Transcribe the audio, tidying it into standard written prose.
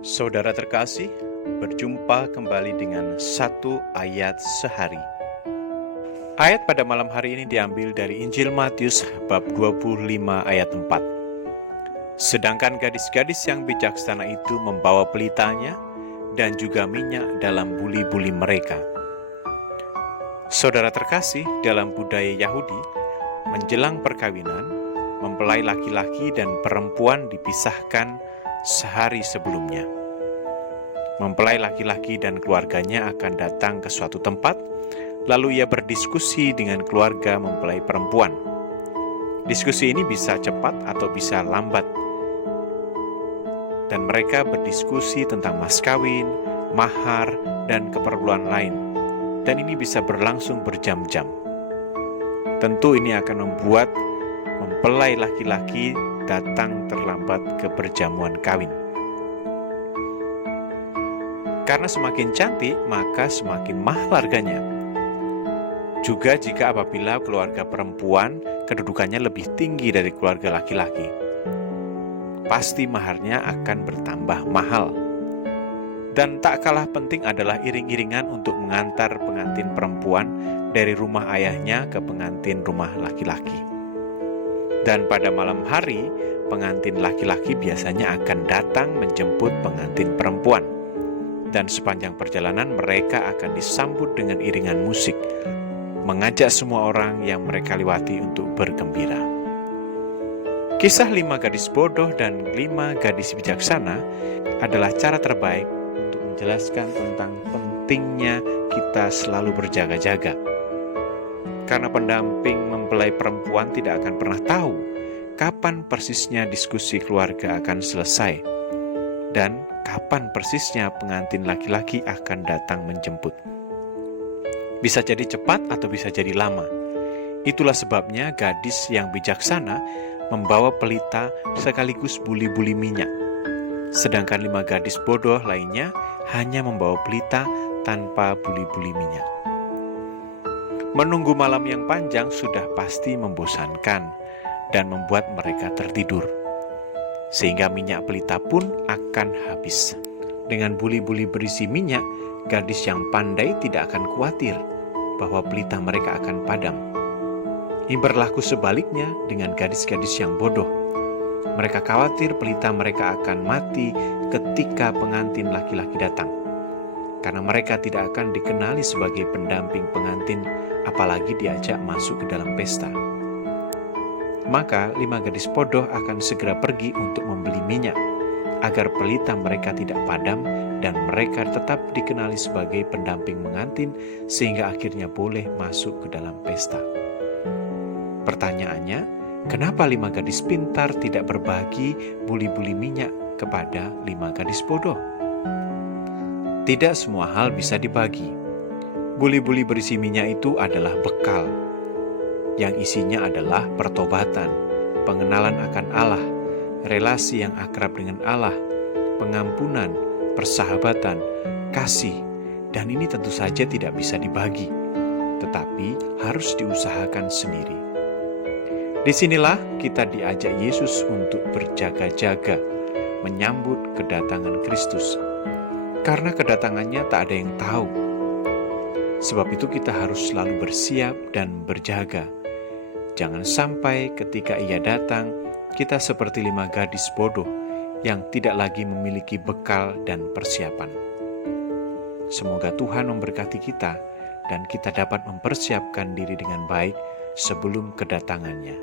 Saudara terkasih, berjumpa kembali dengan satu ayat sehari. Ayat pada malam hari ini diambil dari Injil Matius bab 25 ayat 4. Sedangkan gadis-gadis yang bijaksana itu membawa pelitanya dan juga minyak dalam buli-buli mereka. Saudara terkasih, dalam budaya Yahudi, menjelang perkawinan, mempelai laki-laki dan perempuan dipisahkan sehari sebelumnya. Mempelai laki-laki dan keluarganya akan datang ke suatu tempat, lalu ia berdiskusi dengan keluarga mempelai perempuan. Diskusi ini bisa cepat atau bisa lambat. Dan mereka berdiskusi tentang mas kawin, mahar, dan keperluan lain. Dan ini bisa berlangsung berjam-jam. Tentu ini akan membuat mempelai laki-laki datang terlambat ke perjamuan kawin. Karena semakin cantik, maka semakin mahal harganya. Juga jika apabila keluarga perempuan kedudukannya lebih tinggi dari keluarga laki-laki, pasti maharnya akan bertambah mahal. Dan tak kalah penting adalah iring-iringan untuk mengantar pengantin perempuan dari rumah ayahnya ke pengantin rumah laki-laki. Dan pada malam hari, pengantin laki-laki biasanya akan datang menjemput pengantin perempuan. Dan sepanjang perjalanan mereka akan disambut dengan iringan musik, mengajak semua orang yang mereka lewati untuk bergembira. Kisah 5 gadis bodoh dan 5 gadis bijaksana adalah cara terbaik untuk menjelaskan tentang pentingnya kita selalu berjaga-jaga. Karena pendamping mempelai perempuan tidak akan pernah tahu kapan persisnya diskusi keluarga akan selesai dan kapan persisnya pengantin laki-laki akan datang menjemput. Bisa jadi cepat atau bisa jadi lama. Itulah sebabnya gadis yang bijaksana membawa pelita sekaligus buli-buli minyak. Sedangkan 5 gadis bodoh lainnya hanya membawa pelita tanpa buli-buli minyak. Menunggu malam yang panjang sudah pasti membosankan dan membuat mereka tertidur. Sehingga minyak pelita pun akan habis. Dengan buli-buli berisi minyak, gadis yang pandai tidak akan khawatir bahwa pelita mereka akan padam. Ini berlaku sebaliknya dengan gadis-gadis yang bodoh. Mereka khawatir pelita mereka akan mati ketika pengantin laki-laki datang. Karena mereka tidak akan dikenali sebagai pendamping pengantin, apalagi diajak masuk ke dalam pesta. Maka 5 gadis bodoh akan segera pergi untuk membeli minyak, agar pelita mereka tidak padam dan mereka tetap dikenali sebagai pendamping pengantin, sehingga akhirnya boleh masuk ke dalam pesta. Pertanyaannya, kenapa 5 gadis pintar tidak berbagi buli-buli minyak kepada 5 gadis bodoh? Tidak semua hal bisa dibagi. Buli-buli berisi minyak itu adalah bekal, yang isinya adalah pertobatan, pengenalan akan Allah, relasi yang akrab dengan Allah, pengampunan, persahabatan, kasih, dan ini tentu saja tidak bisa dibagi, tetapi harus diusahakan sendiri. Disinilah kita diajak Yesus untuk berjaga-jaga, menyambut kedatangan Kristus. Karena kedatangannya tak ada yang tahu. Sebab itu kita harus selalu bersiap dan berjaga. Jangan sampai ketika ia datang, kita seperti 5 gadis bodoh yang tidak lagi memiliki bekal dan persiapan. Semoga Tuhan memberkati kita dan kita dapat mempersiapkan diri dengan baik sebelum kedatangannya.